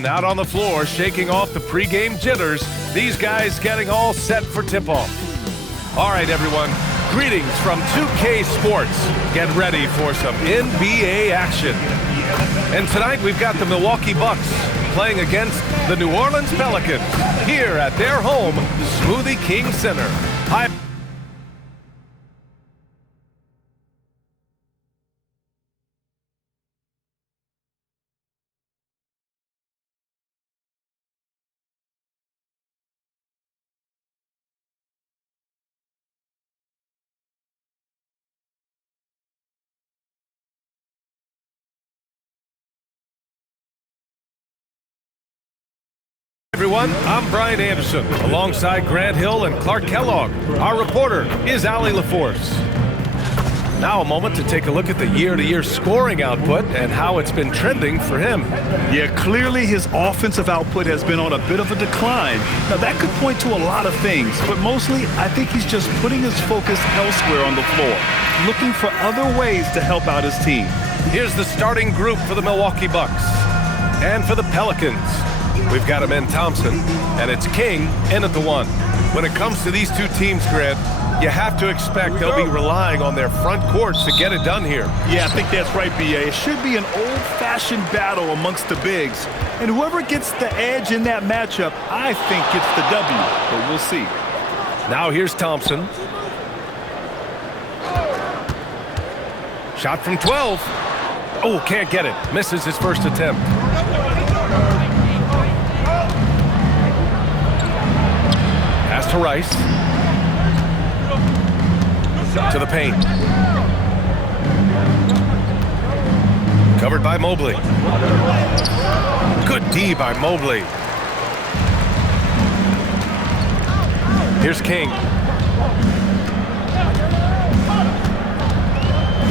And out on the floor, shaking off the pregame jitters, these guys getting all set for tip-off. All right, everyone, greetings from 2K Sports. Get ready for some NBA action. And tonight we've got the Milwaukee Bucks playing against the New Orleans Pelicans here at their home, Smoothie King Center. Hi. Everyone, I'm Brian Anderson, alongside Grant Hill and Clark Kellogg. Our reporter is Allie LaForce. Now a moment to take a look at the year-to-year scoring output and how it's been trending for him. Yeah, clearly his offensive output has been on a bit of a decline. Now that could point to a lot of things, but mostly I think he's just putting his focus elsewhere on the floor, looking for other ways to help out his team. Here's the starting group for the Milwaukee Bucks. And for the Pelicans, we've got him in Thompson, and it's King in at the 1. When it comes to these two teams, Grant, you have to expect they'll be relying on their front courts to get it done here. Yeah, I think that's right, B.A. It should be an old-fashioned battle amongst the bigs. And whoever gets the edge in that matchup, I think gets the W, but we'll see. Now here's Thompson. Shot from 12. Oh, can't get it. Misses his first attempt. Pass to Rice. To the paint. Covered by Mobley. Good D by Mobley. Here's King.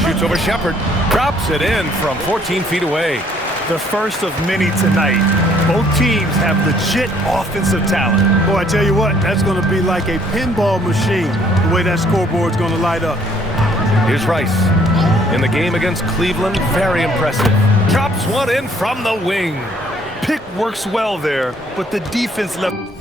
Shoots over Shepherd. Drops it in from 14 feet away. The first of many tonight. Both teams have legit offensive talent. Boy, I tell you what, that's going to be like a pinball machine, the way that scoreboard's going to light up. Here's Rice. In the game against Cleveland, very impressive. Drops one in from the wing. Pick works well there, but the defense left.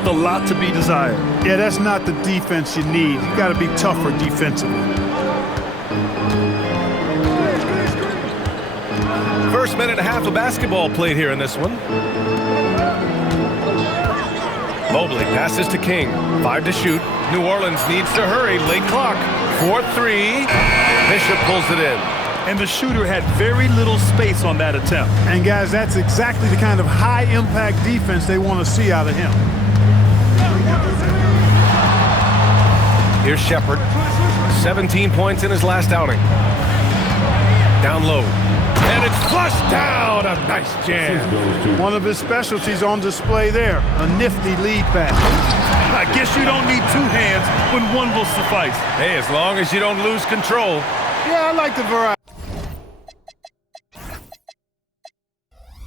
A lot to be desired. Yeah, that's not the defense you need. You got to be tougher defensively. First minute and a half of basketball played here in this one. Mobley passes to King. 5 to shoot. New Orleans needs to hurry. Late clock. 4-3. Bishop pulls it in. And the shooter had very little space on that attempt. And guys, that's exactly the kind of high-impact defense they want to see out of him. Here's Shepherd. 17 points in his last outing. Down low. And it's flushed down. A nice jam. One of his specialties on display there. A nifty lead pass. I guess you don't need two hands when one will suffice. Hey, as long as you don't lose control. Yeah, I like the variety.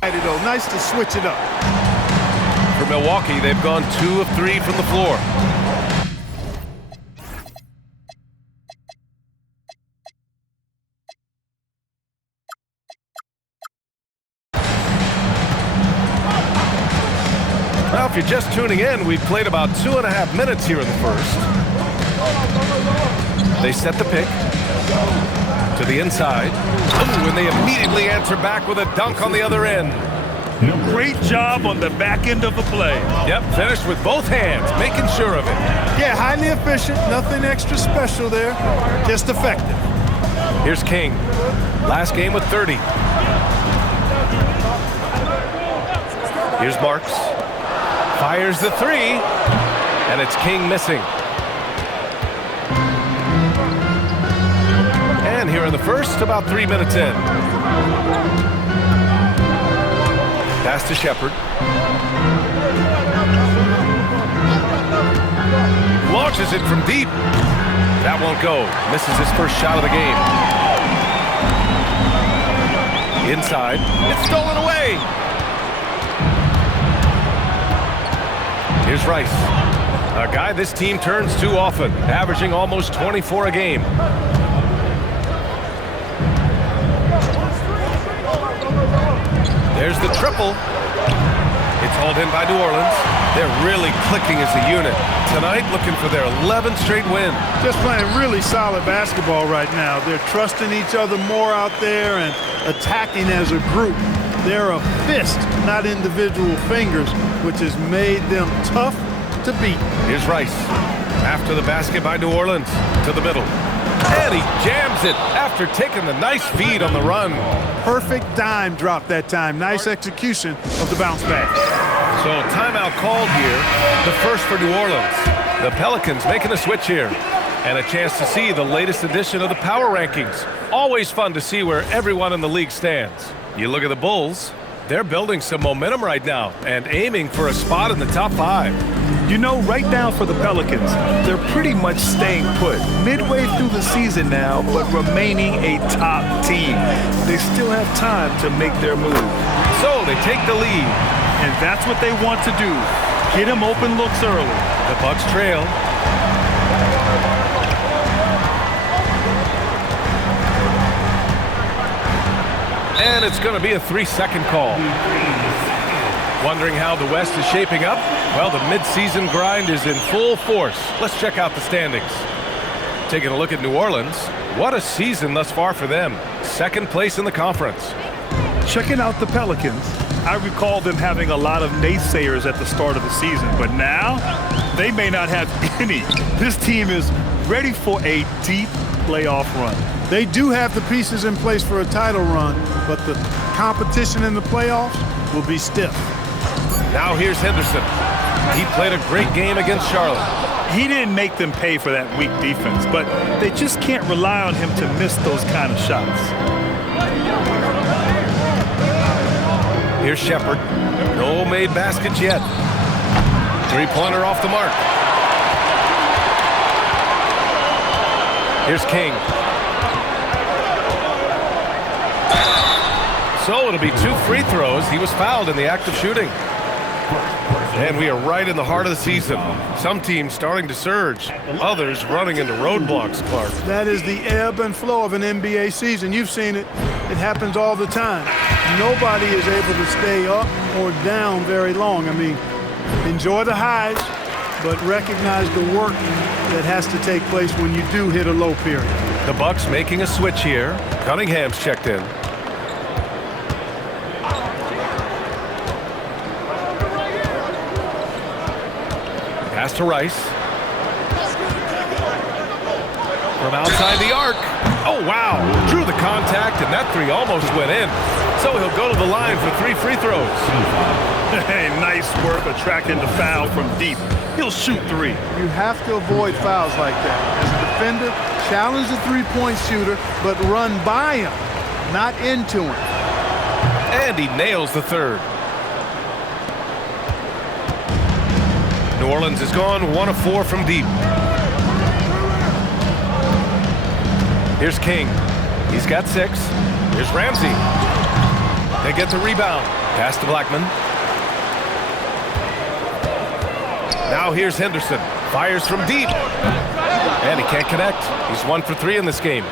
Though. Nice to switch it up. For Milwaukee, they've gone 2 of 3 from the floor. Now, if you're just tuning in, we've played about 2.5 minutes here in the first. They set the pick to the inside. Ooh, and they immediately answer back with a dunk on the other end. Great job on the back end of the play. Yep, finished with both hands, making sure of it. Yeah, highly efficient, nothing extra special there, just effective. Here's King. Last game with 30. Here's Marks. Fires the 3, and it's King missing. And here in the first, about 3 minutes in. Pass to Shepherd. Launches it from deep. That won't go. Misses his first shot of the game. Inside. It's stolen away. Here's Rice. A guy this team turns to often, averaging almost 24 a game. There's the triple. It's hauled in by New Orleans. They're really clicking as a unit. Tonight, looking for their 11th straight win. Just playing really solid basketball right now. They're trusting each other more out there and attacking as a group. They're a fist, not individual fingers, which has made them tough to beat. Here's Rice. After the basket by New Orleans. To the middle. And he jams it after taking the nice feed on the run. Perfect dime drop that time. Nice execution of the bounce back. So timeout called here. The first for New Orleans. The Pelicans making a switch here. And a chance to see the latest edition of the power rankings. Always fun to see where everyone in the league stands. You look at the Bulls. They're building some momentum right now and aiming for a spot in the top 5. You know, right now for the Pelicans, they're pretty much staying put. Midway through the season now, but remaining a top team. They still have time to make their move. So they take the lead. And that's what they want to do. Get him open looks early. The Bucks trail. And it's going to be a 3-second call. Wondering how the West is shaping up? Well, the midseason grind is in full force. Let's check out the standings. Taking a look at New Orleans. What a season thus far for them. Second place in the conference. Checking out the Pelicans, I recall them having a lot of naysayers at the start of the season, but now they may not have any. This team is ready for a deep playoff run. They do have the pieces in place for a title run, but the competition in the playoffs will be stiff. Now here's Henderson. He played a great game against Charlotte. He didn't make them pay for that weak defense, but they just can't rely on him to miss those kind of shots. Here's Shepard. No made baskets yet. Three-pointer off the mark. Here's King. So it'll be 2 free throws. He was fouled in the act of shooting. And we are right in the heart of the season. Some teams starting to surge. Others running into roadblocks, Clark. That is the ebb and flow of an NBA season. You've seen it. It happens all the time. Nobody is able to stay up or down very long. I mean, enjoy the highs, but recognize the work that has to take place when you do hit a low period. The Bucks making a switch here. Cunningham's checked in. Pass to Rice. From outside the arc. Oh, wow. Drew the contact, and that three almost went in. So he'll go to the line for 3 free throws. Hey, nice work attracting the foul from deep. He'll shoot 3. You have to avoid fouls like that. As a defender, challenge the three-point shooter, but run by him, not into him. And he nails the third. New Orleans has gone 1 of 4 from deep. Here's King. He's got 6. Here's Ramsey. They get the rebound. Pass to Blackman. Now here's Henderson. Fires from deep. And he can't connect. He's 1 for 3 in this game.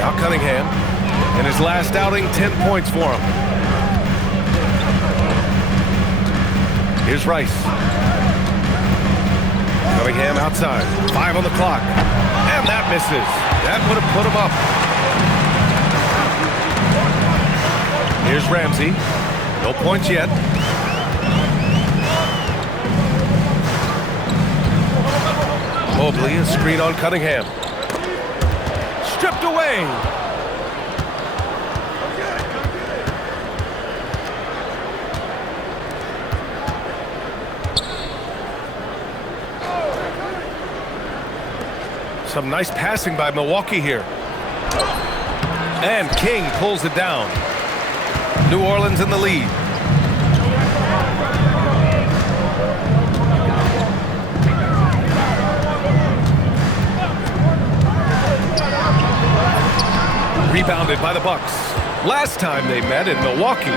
Now Cunningham. In his last outing, 10 points for him. Here's Rice. Cunningham outside. 5 on the clock. And that misses. That would have put him up. Here's Ramsey. No points yet. Mobley, a screen on Cunningham. Stripped away. Some nice passing by Milwaukee here. And King pulls it down. New Orleans in the lead. Rebounded by the Bucks. Last time they met in Milwaukee.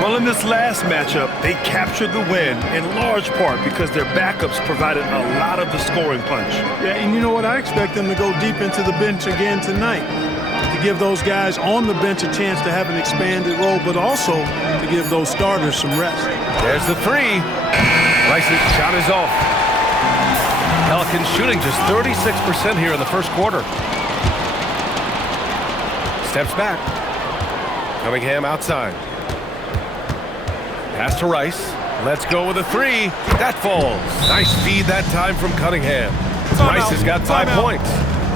Well, in this last matchup, they captured the win in large part because their backups provided a lot of the scoring punch. Yeah, and you know what? I expect them to go deep into the bench again tonight to give those guys on the bench a chance to have an expanded role, but also to give those starters some rest. There's the three. Rice's shot is off. Pelicans shooting just 36% here in the first quarter. Steps back. Cunningham outside. Pass to Rice. Let's go with a three. That falls. Nice feed that time from Cunningham. Rice has got 5 points.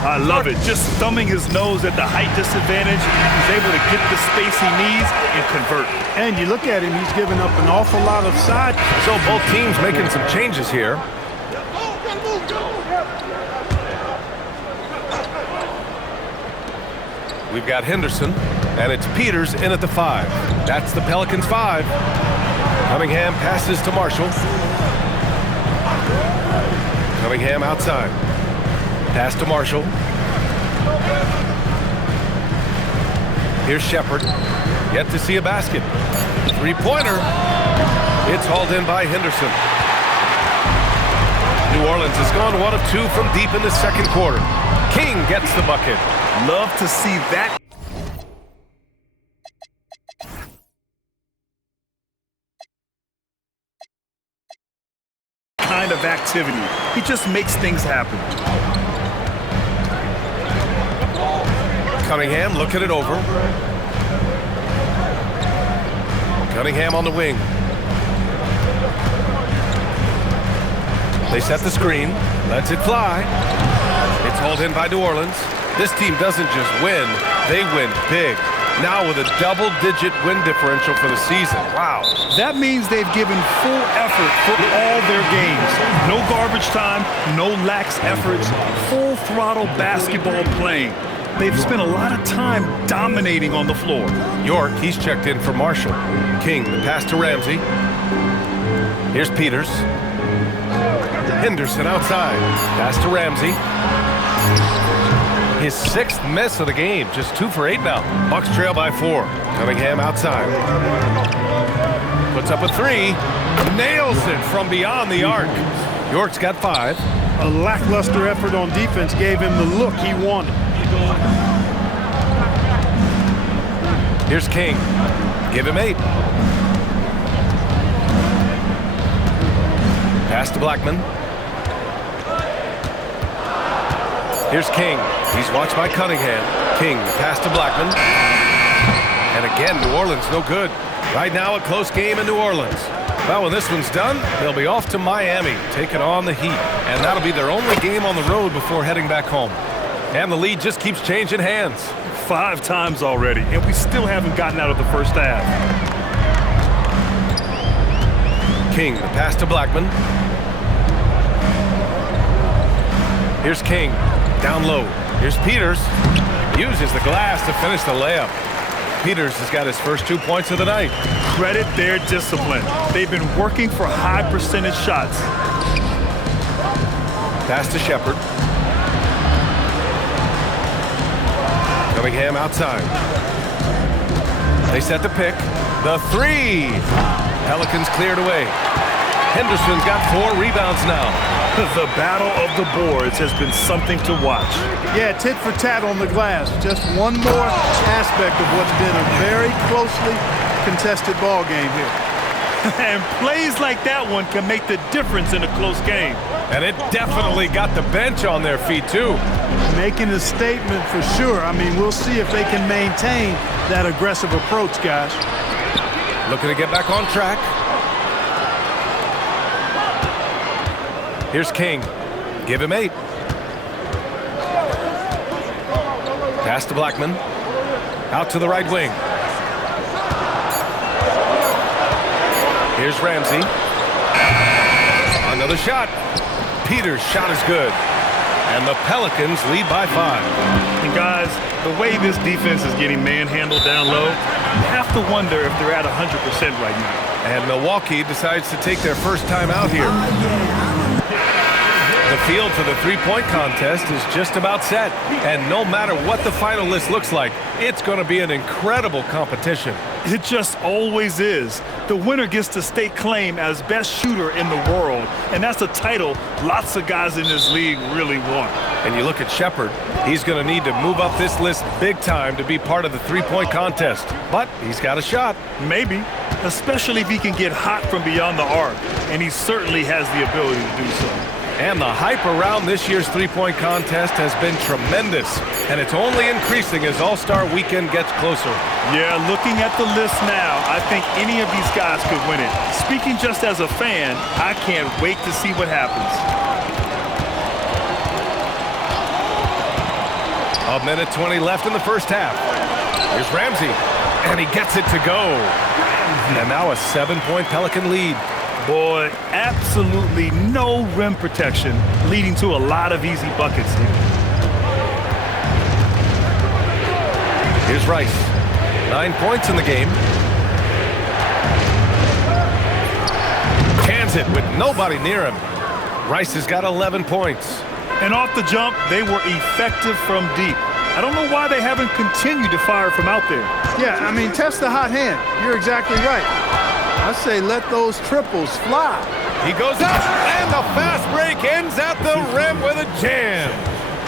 I love it. Just thumbing his nose at the height disadvantage. He's able to get the space he needs and convert. And you look at him, he's giving up an awful lot of side. So both teams making some changes here. We've got Henderson, and it's Peters in at the 5. That's the Pelicans' 5. Cunningham passes to Marshall. Cunningham outside. Pass to Marshall. Here's Shepard. Yet to see a basket. Three-pointer. It's hauled in by Henderson. New Orleans has gone 1 of 2 from deep in the second quarter. King gets the bucket. Love to see that. Kind of activity. He just makes things happen. Cunningham looking it over. Cunningham on the wing. They set the screen. Lets it fly. It's hauled in by New Orleans. This team doesn't just win, they win big. Now with a double-digit win differential for the season. Wow. That means they've given full effort for all their games. No garbage time, no lax efforts, full throttle basketball playing. They've spent a lot of time dominating on the floor. York, he's checked in for Marshall. King, the pass to Ramsey. Here's Peters. Henderson outside. Pass to Ramsey. His 6th miss of the game, just 2 for 8 now. Bucks trail by 4. Cunningham outside. Puts up a 3. Nails it from beyond the arc. York's got 5. A lackluster effort on defense gave him the look he wanted. Here's King. Give him 8. Pass to Blackman. Here's King. He's watched by Cunningham. King, pass to Blackman. And again, New Orleans no good. Right now, a close game in New Orleans. Well, when this one's done, they'll be off to Miami, taking on the Heat. And that'll be their only game on the road before heading back home. And the lead just keeps changing hands. 5 times already, and we still haven't gotten out of the first half. King, the pass to Blackman. Here's King. Down low. Here's Peters. Uses the glass to finish the layup. Peters has got his first 2 points of the night. Credit their discipline. They've been working for high percentage shots. Pass to Shepard. Cunningham outside. They set the pick. The 3. Pelicans cleared away. Henderson's got 4 rebounds now. The battle of the boards has been something to watch. Yeah, tit for tat on the glass. Just one more aspect of what's been a very closely contested ball game here. And plays like that one can make the difference in a close game. And it definitely got the bench on their feet, too. Making a statement for sure. I mean, we'll see if they can maintain that aggressive approach, guys. Looking to get back on track. Here's King. Give him 8. Pass to Blackman. Out to the right wing. Here's Ramsey. Another shot. Peters' shot is good. And the Pelicans lead by 5. And guys, the way this defense is getting manhandled down low, you have to wonder if they're at 100% right now. And Milwaukee decides to take their first time out here. The field for the three-point contest is just about set. And no matter what the final list looks like, it's going to be an incredible competition. It just always is. The winner gets to stake claim as best shooter in the world. And that's a title lots of guys in this league really want. And you look at Shepherd, he's going to need to move up this list big time to be part of the three-point contest. But he's got a shot. Maybe, especially if he can get hot from beyond the arc. And he certainly has the ability to do so. And the hype around this year's three-point contest has been tremendous. And it's only increasing as All-Star Weekend gets closer. Yeah, looking at the list now, I think any of these guys could win it. Speaking just as a fan, I can't wait to see what happens. A minute 20 left in the first half. Here's Ramsey, and he gets it to go. And now a 7-point Pelican lead. Boy, absolutely no rim protection, leading to a lot of easy buckets here. Here's Rice. 9 points in the game. Cans it with nobody near him. Rice has got 11 points. And off the jump, they were effective from deep. I don't know why they haven't continued to fire from out there. Yeah, I mean, test the hot hand. You're exactly right. I say let those triples fly. He goes up, and the fast break ends at the rim with a jam.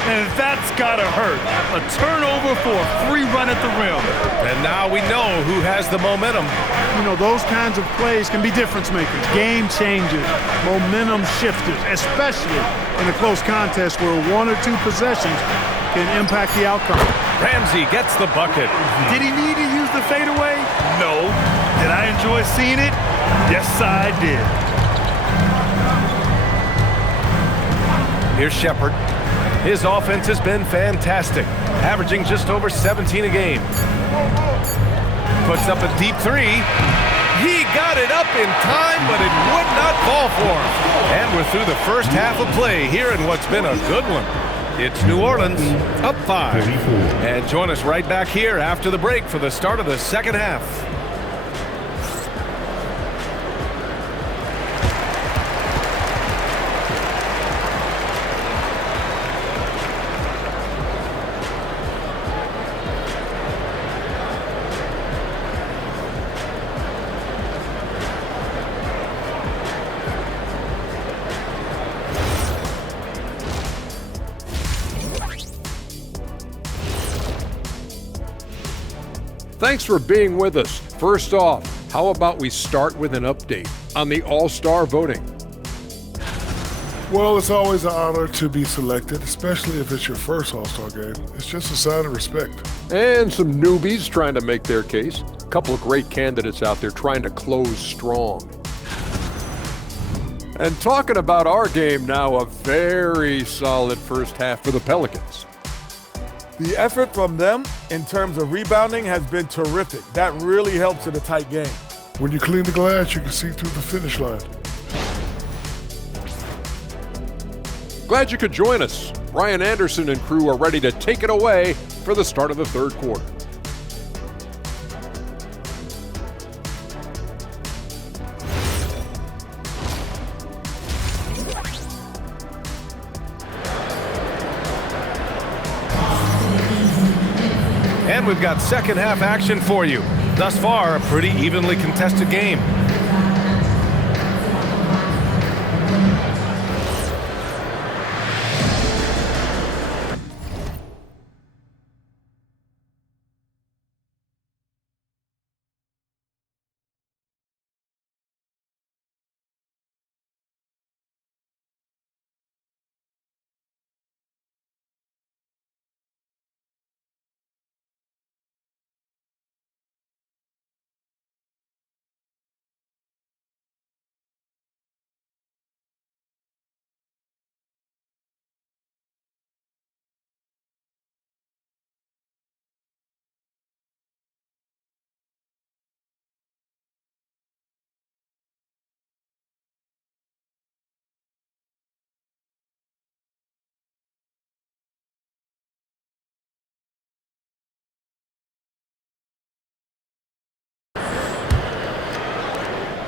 And that's gotta hurt. A turnover for a free run at the rim. And now we know who has the momentum. You know, those kinds of plays can be difference makers, game changers, momentum shifters, especially in a close contest where 1 or 2 possessions can impact the outcome. Ramsey gets the bucket. Did he need to use the fadeaway? No. Did I enjoy seeing it? Yes, I did. Here's Shepherd. His offense has been fantastic, averaging just over 17 a game. Puts up a deep three. He got it up in time, but it would not fall for him. And we're through the first half of play here in what's been a good one. It's New Orleans up 5. And join us right back here after the break for the start of the second half. Thanks for being with us. First off, how about we start with an update on the All-Star voting? Well, it's always an honor to be selected, especially if it's your first All-Star game. It's just a sign of respect. And some newbies trying to make their case. A couple of great candidates out there trying to close strong. And talking about our game now, a very solid first half for the Pelicans. The effort from them in terms of rebounding has been terrific. That really helps in a tight game. When you clean the glass, you can see through the finish line. Glad you could join us. Brian Anderson and crew are ready to take it away for the start of the third quarter. And we've got second half action for you. Thus far, a pretty evenly contested game.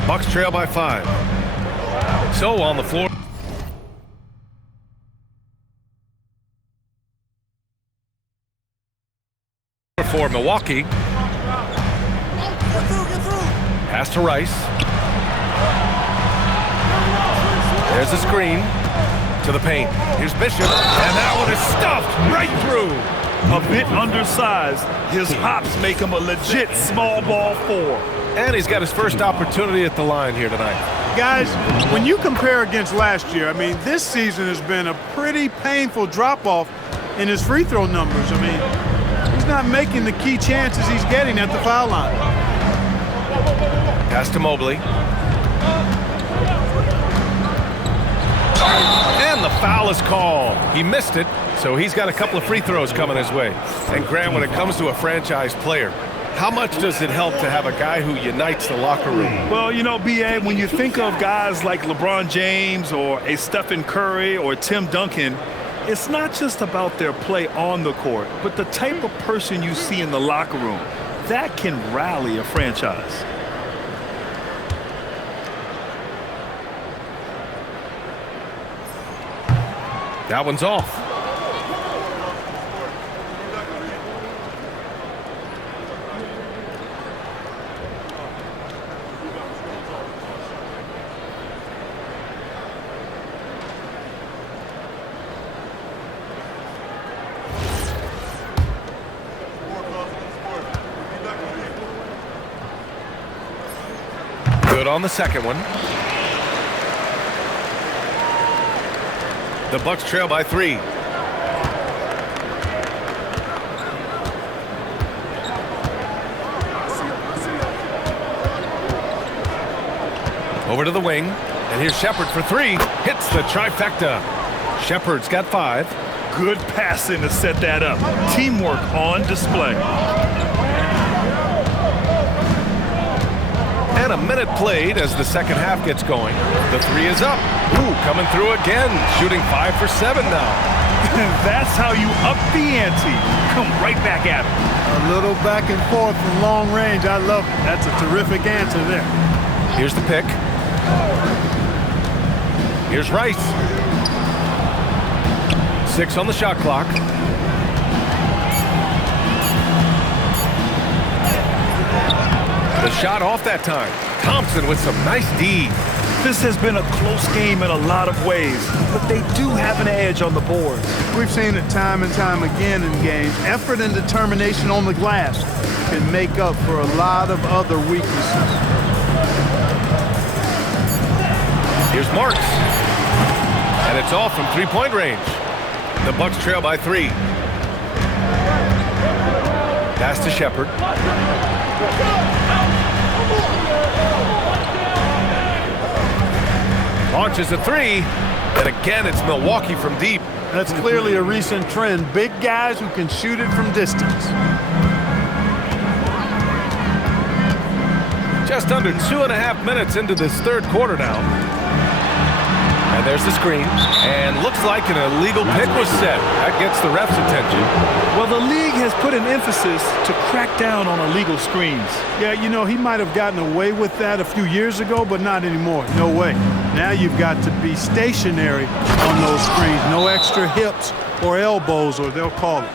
Bucks trail by 5. So on the floor. for Milwaukee. Pass to Rice. There's a screen to the paint. Here's Bishop, and that one is stuffed right through. A bit undersized. His hops make him a legit small ball 4. And he's got his first opportunity at the line here tonight. Guys, when you compare against last year, I mean, this season has been a pretty painful drop-off in his free throw numbers. I mean, he's not making the key chances he's getting at the foul line. Pass to Mobley. And the foul is called. He missed it, so he's got a couple of free throws coming his way. And Grant, when it comes to a franchise player, how much does it help to have a guy who unites the locker room? Well, you know, B.A., when you think of guys like LeBron James or a Stephen Curry or Tim Duncan, it's not just about their play on the court, but the type of person you see in the locker room. That can rally a franchise. That one's off. Good on the second one. The Bucks trail by 3. Over to the wing, and here's Shepard for 3. Hits the trifecta. Shepard's got 5. Good passing to set that up. Teamwork on display. And a minute played as the second half gets going. The 3 is up. Ooh, coming through again. Shooting 5 for 7 now. That's how you up the ante. Come right back at him. A little back and forth from long range. I love it. That's a terrific answer there. Here's the pick. Here's Rice. 6 on the shot clock. The shot off that time. Thompson with some nice D. This has been a close game in a lot of ways, but they do have an edge on the boards. We've seen it time and time again in games. Effort and determination on the glass can make up for a lot of other weaknesses. Here's Marks. And it's off from three-point range. The Bucks trail by 3. Pass to Shepard. Launches a 3, and again it's Milwaukee from deep. That's clearly a recent trend. Big guys who can shoot it from distance. Just under 2.5 minutes into this third quarter now. And there's the screen, and looks like an illegal pick was set. That gets the ref's attention. Well, the league has put an emphasis to crack down on illegal screens. Yeah, you know, he might have gotten away with that a few years ago, but not anymore. No way. Now you've got to be stationary on those screens. No extra hips or elbows, or they'll call it.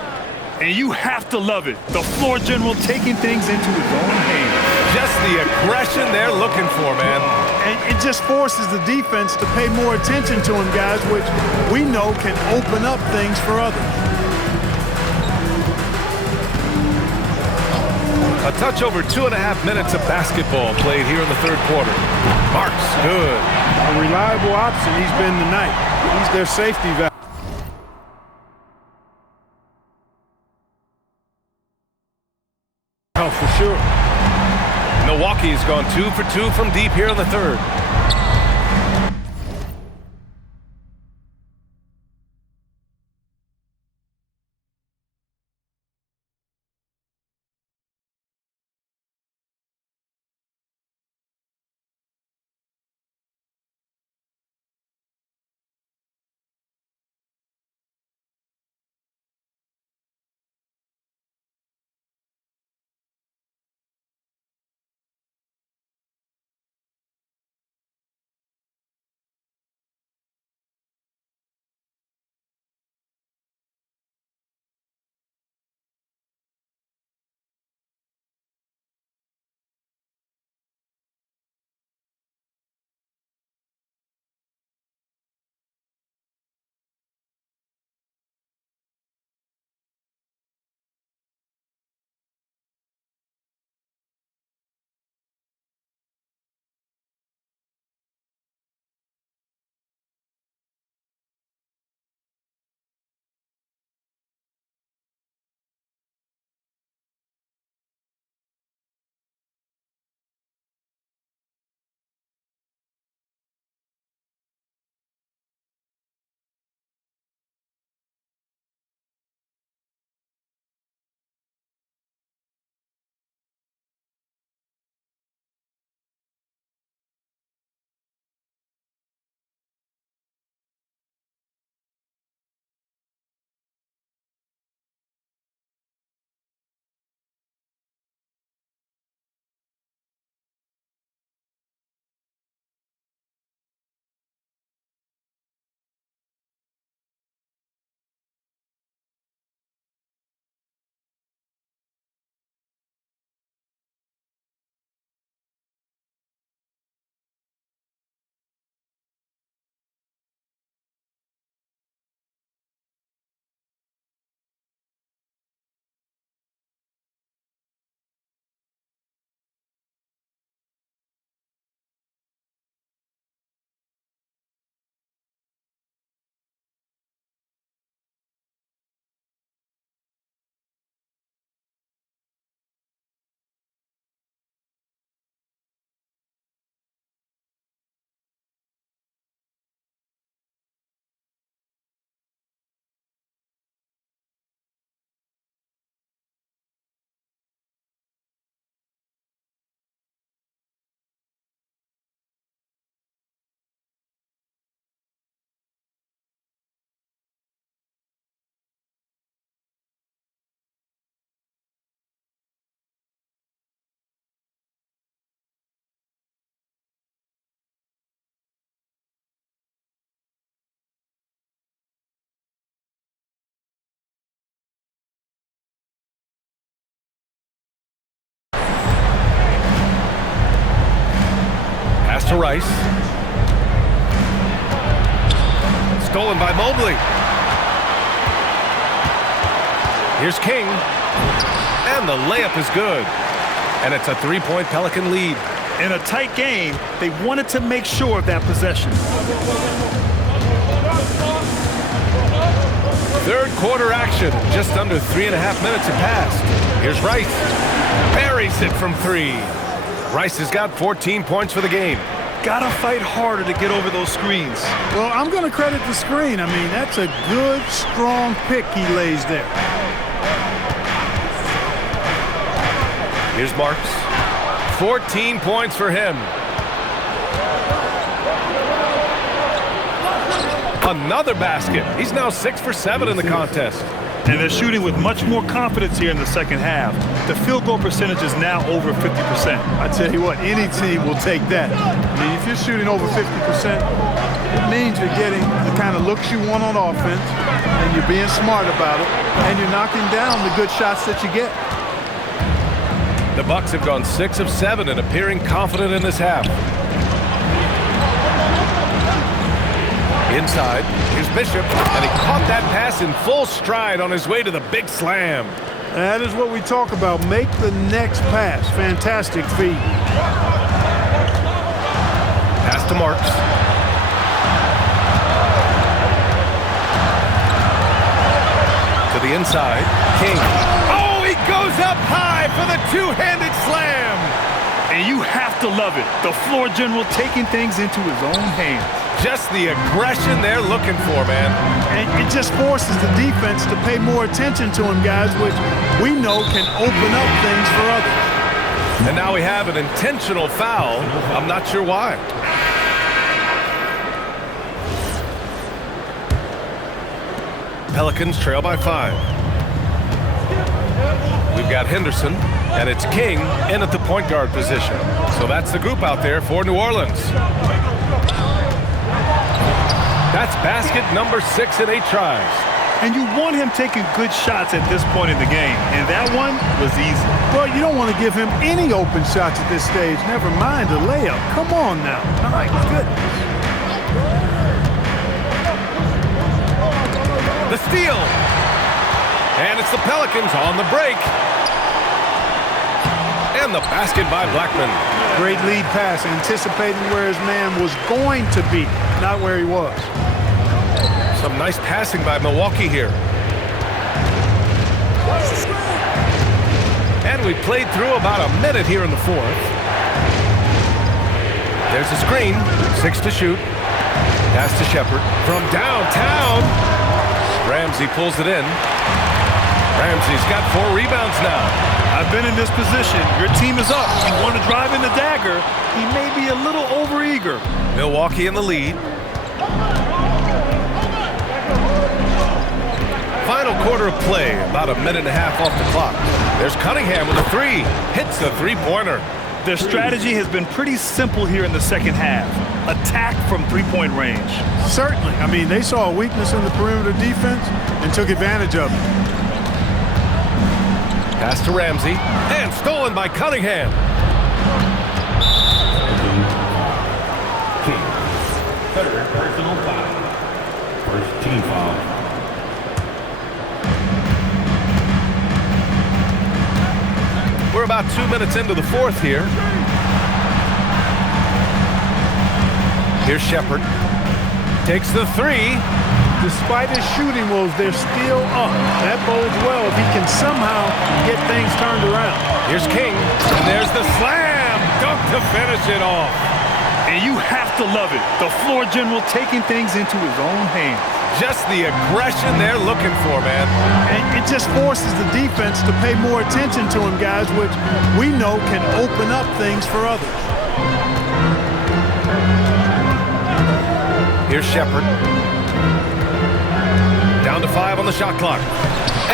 And you have to love it. The floor general taking things into his own hands. Just the aggression they're looking for, man. And it just forces the defense to pay more attention to him, guys, which we know can open up things for others. A touch over 2.5 minutes of basketball played here in the third quarter. Marks, good. A reliable option he's been tonight. He's their safety valve. Oh, for sure. Milwaukee's gone 2 for 2 from deep here in the third. to Rice. Stolen by Mobley. Here's King. And the layup is good. And it's a three-point Pelican lead. In a tight game, they wanted to make sure of that possession. Third quarter action. Just under 3.5 minutes have passed. Here's Rice. Buries it from three. Rice has got 14 points for the game. Gotta fight harder to get over those screens. Well, I'm going to credit the screen. I mean, that's a good, strong pick he lays there. Here's Marks. 14 points for him. Another basket. He's now 6 for 7 in the contest. And they're shooting with much more confidence here in the second half. The field goal percentage is now over 50%. I tell you what, any team will take that. I mean, if you're shooting over 50%, it means you're getting the kind of looks you want on offense, and you're being smart about it, and you're knocking down the good shots that you get. The Bucks have gone 6 of 7 and appearing confident in this half. Inside, here's Bishop, and he caught that pass in full stride on his way to the big slam. That is what we talk about. Make the next pass. Fantastic feed. Pass to Marks. To the inside, King. Oh, he goes up high for the two-handed slam. And you have to love it. The floor general taking things into his own hands. Just the aggression they're looking for, man. And it just forces the defense to pay more attention to him, guys, which we know can open up things for others. And now we have an intentional foul. I'm not sure why. Pelicans trail by 5. We've got Henderson, and it's King in at the point guard position. So that's the group out there for New Orleans. That's basket number 6 in 8 tries. And you want him taking good shots at this point in the game. And that one was easy. Well, you don't want to give him any open shots at this stage. Never mind a layup. Come on now. My goodness. The steal. And it's the Pelicans on the break. And the basket by Blackman. Great lead pass, anticipating where his man was going to be, not where he was. Some nice passing by Milwaukee here. And we played through about a minute here in the fourth. There's a screen. 6 to shoot. Pass to Shepard. From downtown. Ramsey pulls it in. Ramsey's got 4 rebounds now. I've been in this position. Your team is up. You want to drive in the dagger. He may be a little overeager. Milwaukee in the lead. Final quarter of play, about a minute and a half off the clock. There's Cunningham with a 3. Hits the three-pointer. Their strategy has been pretty simple here in the second half. Attack from three-point range. Certainly. I mean, they saw a weakness in the perimeter defense and took advantage of it. Pass to Ramsey, and stolen by Cunningham. Third personal foul. First team foul. We're about 2 minutes into the fourth here. Here's Shepard. Takes the 3. Despite his shooting woes, they're still up. That bodes well if he can somehow get things turned around. Here's King, and there's the slam. Dunk to finish it off. And you have to love it. The floor general taking things into his own hands. Just the aggression they're looking for, man. And it just forces the defense to pay more attention to him, guys, which we know can open up things for others. Here's Shepard. Down to 5 on the shot clock.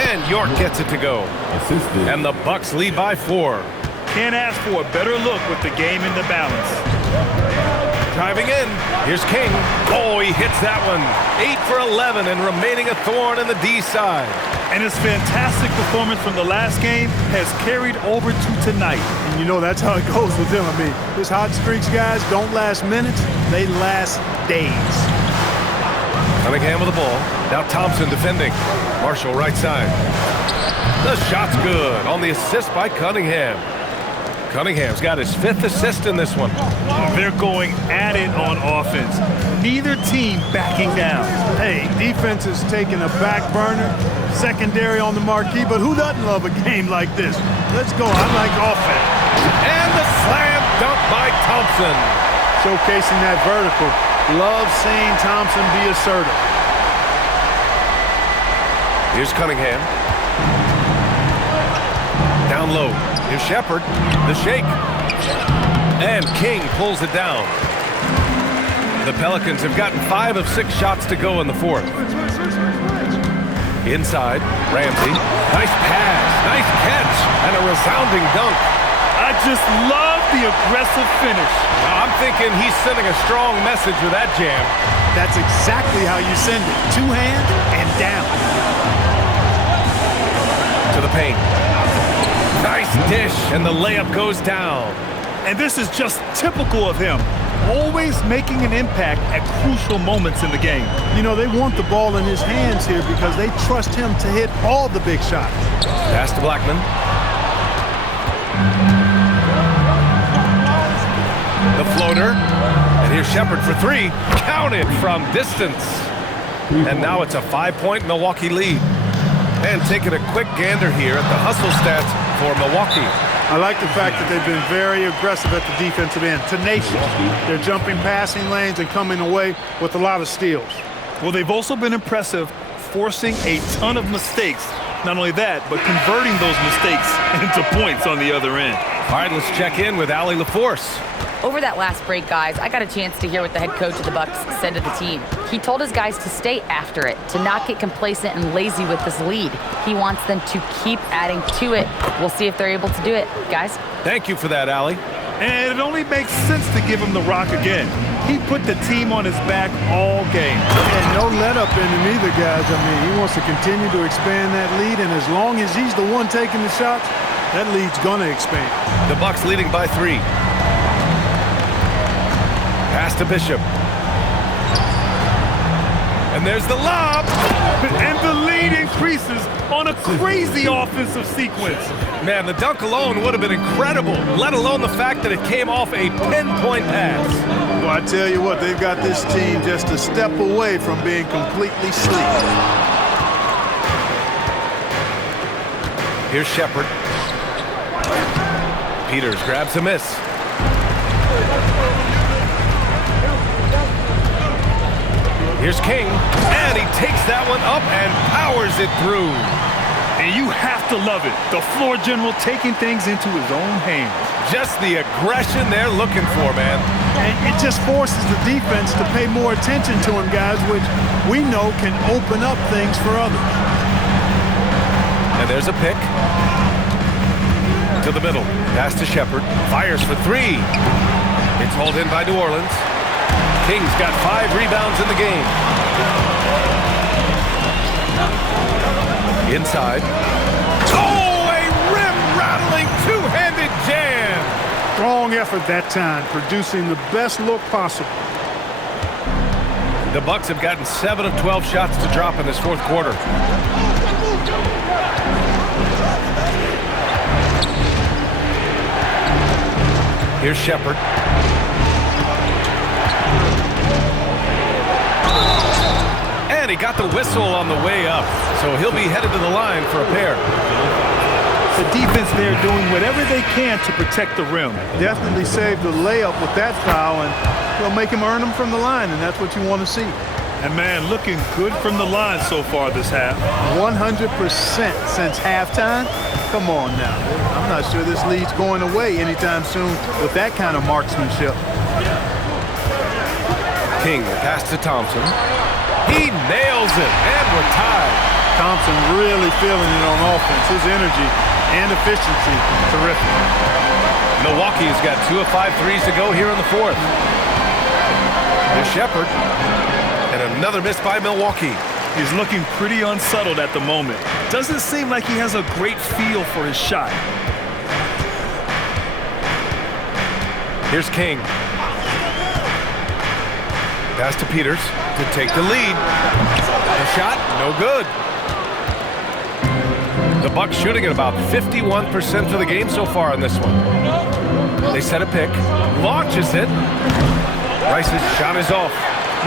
And York gets it to go. Assisted. And the Bucks lead by 4. Can't ask for a better look with the game in the balance. Driving in. Here's King. Oh, he hits that one. 8 for 11 and remaining a thorn in the D side. And his fantastic performance from the last game has carried over to tonight. And you know that's how it goes with him. I mean, his hot streaks, guys, don't last minutes. They last days. Cunningham with the ball. Now Thompson defending. Marshall right side. The shot's good on the assist by Cunningham. Cunningham's got his 5th assist in this one. They're going at it on offense. Neither team backing down. Hey, defense is taking a back burner, secondary on the marquee, but who doesn't love a game like this? Let's go. I like offense. And the slam dunk by Thompson. Showcasing that vertical. Love seeing Thompson be assertive. Here's Cunningham. Down low. Here's Shepard. The shake. And King pulls it down. The Pelicans have gotten 5 of 6 shots to go in the 4th. Inside, Ramsey. Nice pass. Nice catch. And a resounding dunk. I just love the aggressive finish. I'm thinking he's sending a strong message with that jam. That's exactly how you send it. 2 hands and down. To the paint. Nice dish, and the layup goes down. And this is just typical of him. Always making an impact at crucial moments in the game. You know, they want the ball in his hands here because they trust him to hit all the big shots. Pass to Blackman. The floater. And here's Shepard for 3. Counted from distance. And now it's a 5-point Milwaukee lead. And taking a quick gander here at the hustle stats for Milwaukee. I like the fact that they've been very aggressive at the defensive end. Tenacious. They're jumping passing lanes and coming away with a lot of steals. Well, they've also been impressive, forcing a ton of mistakes. Not only that, but converting those mistakes into points on the other end. All right, let's check in with Allie LaForce. Over that last break, guys, I got a chance to hear what the head coach of the Bucks said to the team. He told his guys to stay after it, to not get complacent and lazy with this lead. He wants them to keep adding to it. We'll see if they're able to do it. Guys? Thank you for that, Allie. And it only makes sense to give him the rock again. He put the team on his back all game. And no let-up in him either, guys. I mean, he wants to continue to expand that lead, and as long as he's the one taking the shots, that lead's going to expand. The Bucks leading by 3. Pass to Bishop. And there's the lob. And the lead increases on a crazy offensive sequence. Man, the dunk alone would have been incredible, let alone the fact that it came off a pinpoint pass. Well, I tell you what, they've got this team just a step away from being completely sleep. Here's Shepard. Peters grabs a miss. Here's King, and he takes that one up and powers it through. And you have to love it. The floor general taking things into his own hands. Just the aggression they're looking for, man. And it just forces the defense to pay more attention to him, guys, which we know can open up things for others. And there's a pick. To the middle. Pass to Shepard. Fires for 3. It's hauled in by New Orleans. King's got 5 rebounds in the game. Inside. Oh, a rim-rattling two-handed jam. Strong effort that time, producing the best look possible. The Bucks have gotten 7 of 12 shots to drop in this 4th quarter. Here's Shepard. And he got the whistle on the way up, so he'll be headed to the line for a pair. The defense there doing whatever they can to protect the rim. Definitely saved the layup with that foul, and he'll make him earn them from the line, and that's what you want to see. And, man, looking good from the line so far this half. 100% since halftime. Come on now. I'm not sure this lead's going away anytime soon with that kind of marksmanship. King, pass to Thompson. He nails it, and we're tied. Thompson really feeling it on offense. His energy and efficiency, terrific. Milwaukee's got 2 of 5 threes to go here in the 4th. There's Shepard. And another miss by Milwaukee. He's looking pretty unsettled at the moment. Doesn't seem like he has a great feel for his shot. Here's King. Pass to Peters to take the lead. The shot, no good. The Bucks shooting at about 51% for the game so far in this one. They set a pick, launches it. Rice's shot is off.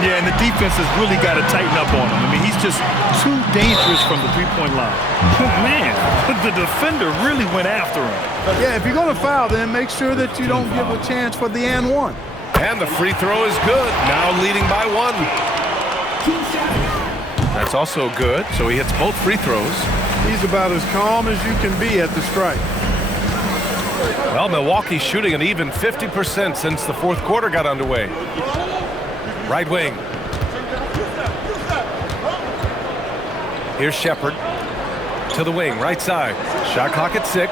Yeah, and the defense has really got to tighten up on him. I mean, he's just too dangerous from the three-point line. Man, the defender really went after him. Yeah, if you're going to foul, then make sure that you don't give a chance for the and one. And the free throw is good. Now leading by 1. That's also good, so he hits both free throws. He's about as calm as you can be at the strike. Well, Milwaukee's shooting an even 50% since the fourth quarter got underway. Right wing. Here's Shepherd to the wing, right side. Shot clock at 6.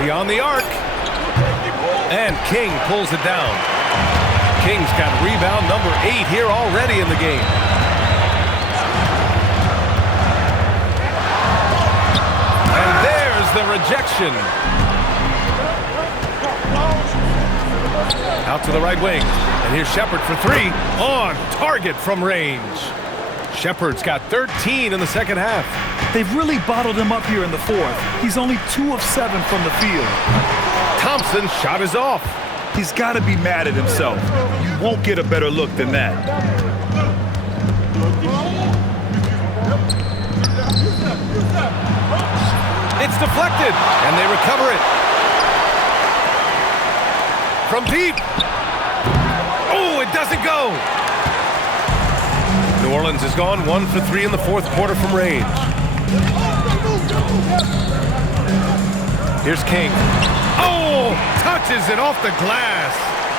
Beyond the arc. And King pulls it down. King's got rebound number 8 here already in the game. And there's the rejection. Out to the right wing. And here's Shepherd for 3. On target from range. Shepherd's got 13 in the second half. They've really bottled him up here in the fourth. He's only 2 of 7 from the field. Thompson's shot is off. He's got to be mad at himself. You won't get a better look than that. It's deflected, and they recover it. From deep. Oh, it doesn't go. New Orleans has gone 1 for 3 in the fourth quarter from range. Here's King. Oh, touches it off the glass.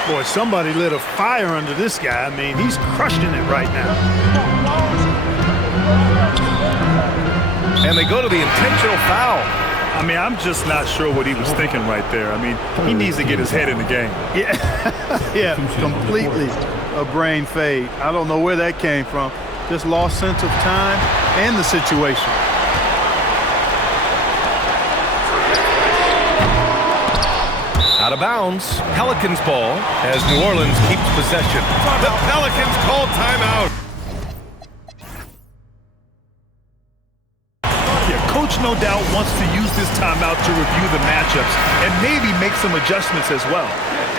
Boy, somebody lit a fire under this guy. I mean, he's crushing it right now. And they go to the intentional foul. I mean, I'm just not sure what he was thinking right there. I mean, he needs to get his head in the game. Yeah, yeah, completely a brain fade. I don't know where that came from. Just lost sense of time and the situation. Out of bounds. Pelicans ball as New Orleans keeps possession. The Pelicans call timeout. Yeah, Coach no doubt wants to use this timeout to review the matchups and maybe make some adjustments as well.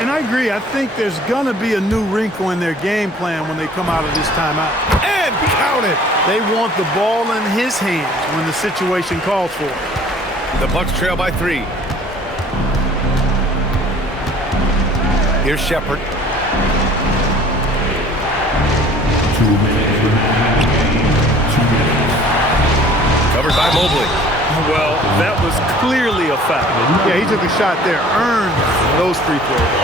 And I agree. I think there's going to be a new wrinkle in their game plan when they come out of this timeout. And count it. They want the ball in his hands when the situation calls for it. The Bucks trail by 3. Here's Shepherd. 2 minutes remaining. 2 minutes. Covered by Mobley. Well, that was clearly a foul. Yeah, he took a shot there. Earned those free throws.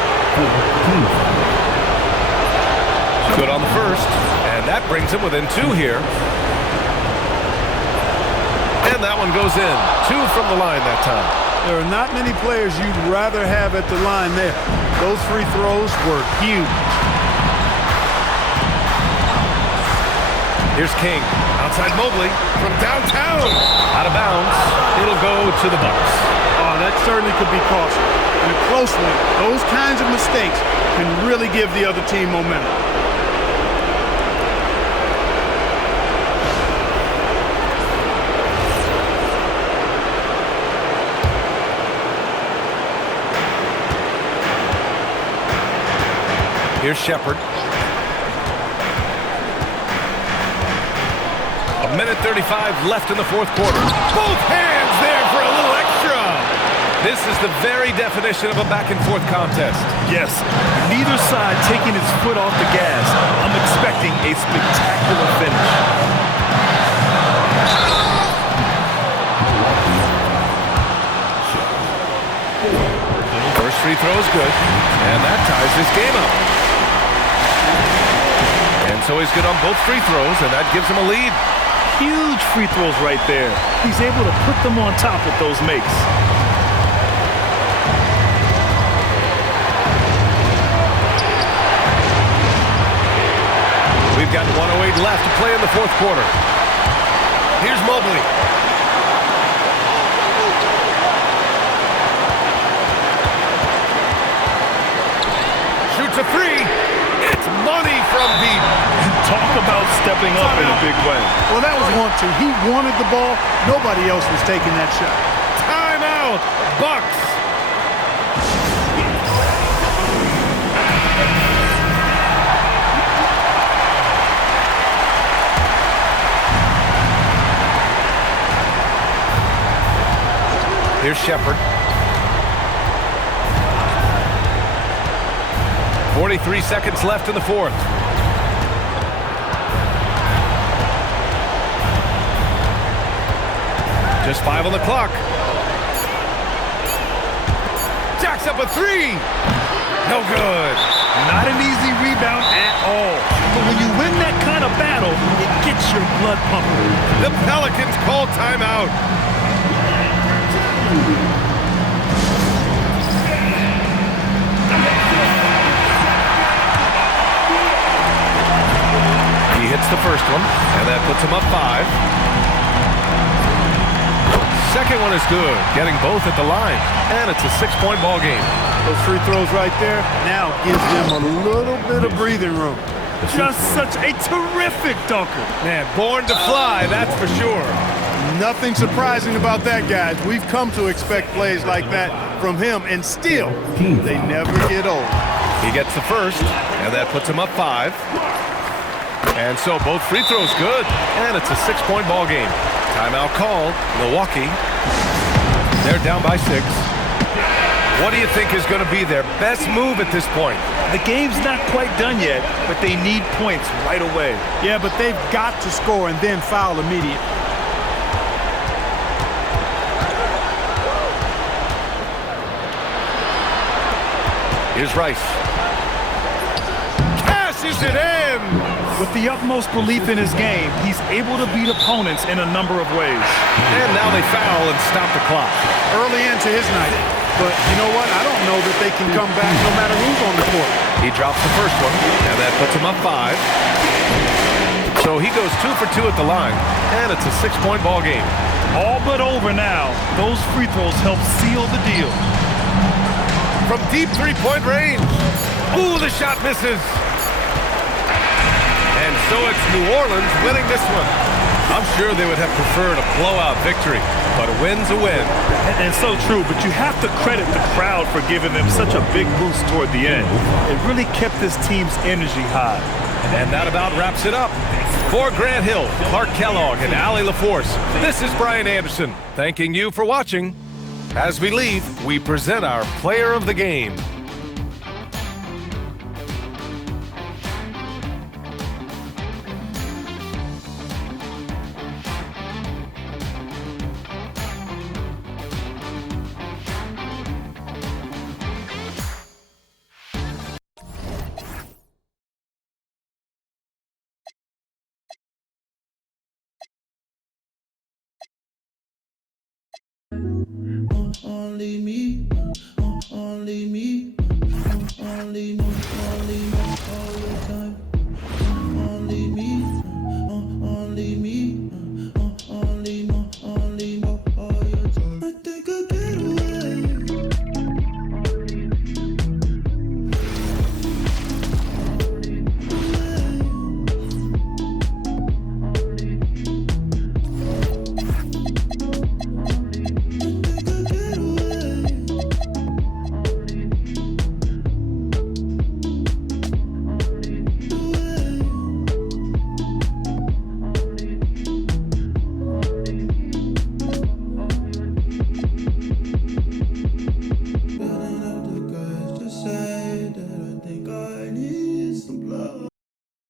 Good on the first. And that brings him within 2 here. And that one goes in. 2 from the line that time. There are not many players you'd rather have at the line there. Those free throws were huge. Here's King. Outside Mobley from downtown. Out of bounds. It'll go to the Bucks. Oh, that certainly could be costly. In a close one, those kinds of mistakes can really give the other team momentum. Here's Shepherd. 1:35 left in the fourth quarter. Both hands there for a little extra. This is the very definition of a back-and-forth contest. Yes, neither side taking its foot off the gas. I'm expecting a spectacular finish. First free throw is good, and that ties this game up. And so he's good on both free throws, and that gives him a lead. Huge free throws right there. He's able to put them on top with those makes. We've got 108 play in the fourth quarter. Here's Mobley. Shoots a three. It's money from deep. Talk about stepping up in a big way. Well, that was 1-2. He wanted the ball. Nobody else was taking that shot. Timeout, Bucks. Here's Shepherd. 43 seconds left in the fourth. Just 5 on the clock. Jacks up a three. No good. Not an easy rebound at all. But when you win that kind of battle, it gets your blood pumping. The Pelicans call timeout. He hits the first one, and that puts him up 5. Second one is good, getting both at the line, and it's a 6-point ball game. Those free throws right there now gives them a little bit of breathing room. Just such a terrific dunker. Man, born to fly, that's for sure. Nothing surprising about that, guys. We've come to expect plays like that from him, and still, they never get old. He gets the first, and that puts him up 5. And so both free throws good, and it's a 6-point ball game. Timeout called, Milwaukee. They're down by 6. What do you think is going to be their best move at this point? The game's not quite done yet, but they need points right away. Yeah, but they've got to score and then foul immediately. Here's Rice. Cashes it in! With the utmost belief in his game, he's able to beat opponents in a number of ways. And now they foul and stop the clock. Early into his night. But you know what? I don't know that they can come back no matter who's on the court. He drops the first one, and that puts him up 5. So he goes 2 for 2 at the line, and it's a 6-point ball game. All but over now. Those free throws help seal the deal. From deep 3-point range. Ooh, the shot misses. And so it's New Orleans winning this one. I'm sure they would have preferred a blowout victory, but a win's a win. And so true, but you have to credit the crowd for giving them such a big boost toward the end. It really kept this team's energy high. And that about wraps it up. For Grant Hill, Clark Kellogg, and Allie LaForce, this is Brian Anderson, thanking you for watching. As we leave, we present our player of the game.